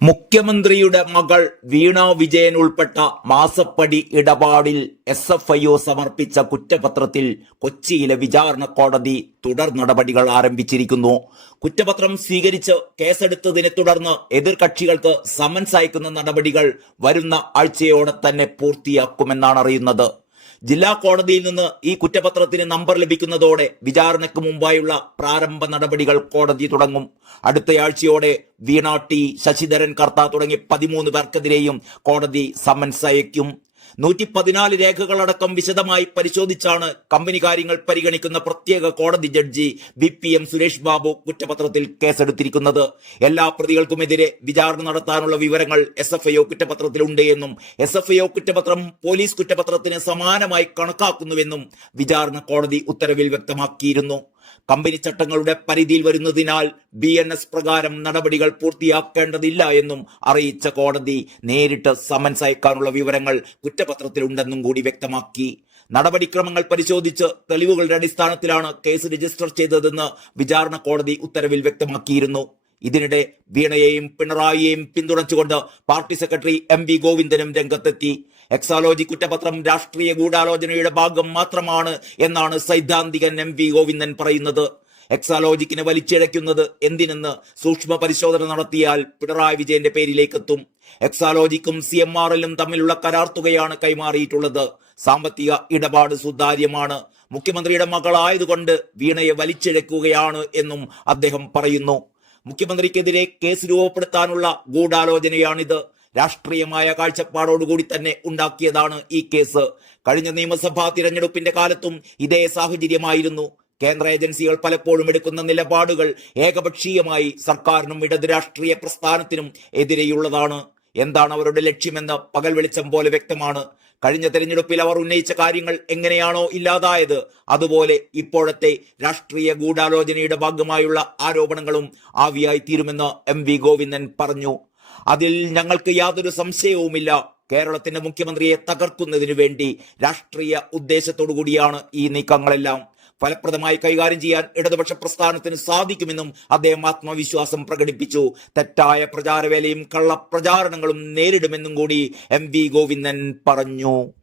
മുഖ്യമന്ത്രിയുടെ മകൾ വീണ വിജയൻ ഉൾപ്പെട്ട മാസപ്പടി ഇടപാടിൽ എസ് എഫ് ഐ ഒ സമർപ്പിച്ച കുറ്റപത്രത്തിൽ കൊച്ചിയിലെ വിചാരണ കോടതി തുടർ നടപടികൾ ആരംഭിച്ചിരിക്കുന്നു. കുറ്റപത്രം സ്വീകരിച്ച് കേസെടുത്തതിനെ തുടർന്ന് എതിർകക്ഷികൾക്ക് സമൻസ് അയക്കുന്ന നടപടികൾ വരുന്ന ആഴ്ചയോടെ തന്നെ പൂർത്തിയാക്കുമെന്നാണ് അറിയുന്നത്. ജില്ലാ കോടതിയിൽ നിന്ന് ഈ കുറ്റപത്രത്തിന് നമ്പർ ലഭിക്കുന്നതോടെ വിചാരണയ്ക്ക് മുമ്പായുള്ള പ്രാരംഭ നടപടികൾ കോടതി തുടങ്ങും. അടുത്തയാഴ്ചയോടെ വീണ ടി ശശിധരൻ കർത്ത തുടങ്ങി പതിമൂന്ന് പേർക്കെതിരെയും കോടതി സമൻസ് അയക്കും. നൂറ്റി പതിനാല് രേഖകളടക്കം വിശദമായി പരിശോധിച്ചാണ് കമ്പനി കാര്യങ്ങൾ പരിഗണിക്കുന്ന പ്രത്യേക കോടതി judge B P M Suresh Babu കുറ്റപത്രത്തിൽ കേസെടുത്തിരിക്കുന്നത്. എല്ലാ പ്രതികൾക്കുമെതിരെ വിചാരണ നടത്താനുള്ള വിവരങ്ങൾ എസ് എഫ് ഐഒ കുറ്റപത്രത്തിലുണ്ട് എന്നും എസ് എഫ് ഐഒ കുറ്റപത്രം പോലീസ് കുറ്റപത്രത്തിന് സമാനമായി കണക്കാക്കുന്നുവെന്നും വിചാരണ കോടതി ഉത്തരവിൽ വ്യക്തമാക്കിയിരുന്നു. കമ്പനി ചട്ടങ്ങളുടെ പരിധിയിൽ വരുന്നതിനാൽ ബി എൻ എസ് പ്രകാരം നടപടികൾ പൂർത്തിയാക്കേണ്ടതില്ല എന്നും അറിയിച്ച കോടതി നേരിട്ട് സമൻസ് അയക്കാനുള്ള വിവരങ്ങൾ കുറ്റപത്രത്തിലുണ്ടെന്നും കൂടി വ്യക്തമാക്കി. നടപടിക്രമങ്ങൾ പരിശോധിച്ച് തെളിവുകളുടെ അടിസ്ഥാനത്തിലാണ് കേസ് രജിസ്റ്റർ ചെയ്തതെന്ന് വിചാരണ കോടതി ഉത്തരവിൽ വ്യക്തമാക്കിയിരുന്നു. ഇതിനിടെ വീണയെയും പിണറായിയെയും പിന്തുണച്ചുകൊണ്ട് പാർട്ടി സെക്രട്ടറി എം വി ഗോവിന്ദനും രംഗത്തെത്തി. എക്സാലോജി കുറ്റപത്രം രാഷ്ട്രീയ ഗൂഢാലോചനയുടെ ഭാഗം മാത്രമാണ് എന്നാണ് സൈദ്ധാന്തികൻ എം വി ഗോവിന്ദൻ പറയുന്നത്. എക്സാലോജിക്കിനെ വലിച്ചിഴയ്ക്കുന്നത് എന്തിനെന്ന് സൂക്ഷ്മ പരിശോധന നടത്തിയാൽ പിണറായി വിജയന്റെ പേരിലേക്കെത്തും. എക്സാലോജിക്കും സി എം ആർ എല്ലും തമ്മിലുള്ള കരാർ തുകയാണ് കൈമാറിയിട്ടുള്ളത്. സാമ്പത്തിക ഇടപാട് സുതാര്യമാണ്. മുഖ്യമന്ത്രിയുടെ മകളായതുകൊണ്ട് വീണയെ വലിച്ചിഴക്കുകയാണ് എന്നും അദ്ദേഹം പറയുന്നു. മുഖ്യമന്ത്രിക്കെതിരെ കേസ് രൂപപ്പെടുത്താനുള്ള ഗൂഢാലോചനയാണിത്. രാഷ്ട്രീയമായ കാഴ്ചപ്പാടോടുകൂടി തന്നെ ഉണ്ടാക്കിയതാണ് ഈ കേസ്. കഴിഞ്ഞ നിയമസഭാ തിരഞ്ഞെടുപ്പിന്റെ കാലത്തും ഇതേ സാഹചര്യമായിരുന്നു. കേന്ദ്ര ഏജൻസികൾ പലപ്പോഴും എടുക്കുന്ന നിലപാടുകൾ ഏകപക്ഷീയമായി സർക്കാരിനും ഇടത് രാഷ്ട്രീയ പ്രസ്ഥാനത്തിനും എതിരെയുള്ളതാണ്. എന്താണ് അവരുടെ ലക്ഷ്യമെന്ന് പകൽ വെളിച്ചം പോലെ വ്യക്തമാണ്. കഴിഞ്ഞ തെരഞ്ഞെടുപ്പിൽ അവർ ഉന്നയിച്ച കാര്യങ്ങൾ എങ്ങനെയാണോ ഇല്ലാതായത് അതുപോലെ ഇപ്പോഴത്തെ രാഷ്ട്രീയ ഗൂഢാലോചനയുടെ ഭാഗമായുള്ള ആരോപണങ്ങളും ആവിയായി തീരുമെന്ന് എം വി ഗോവിന്ദൻ പറഞ്ഞു. അതിൽ ഞങ്ങൾക്ക് യാതൊരു സംശയവുമില്ല. കേരളത്തിന്റെ മുഖ്യമന്ത്രിയെ തകർക്കുന്നതിനു വേണ്ടി രാഷ്ട്രീയ ഉദ്ദേശത്തോടു കൂടിയാണ് ഈ നീക്കങ്ങളെല്ലാം. ഫലപ്രദമായി കൈകാര്യം ചെയ്യാൻ ഇടതുപക്ഷ പ്രസ്ഥാനത്തിന് സാധിക്കുമെന്നും അദ്ദേഹം ആത്മവിശ്വാസം പ്രകടിപ്പിച്ചു. തെറ്റായ പ്രചാരവേലയും കള്ളപ്രചാരണങ്ങളും നേരിടുമെന്നും കൂടി എം വി ഗോവിന്ദൻ പറഞ്ഞു.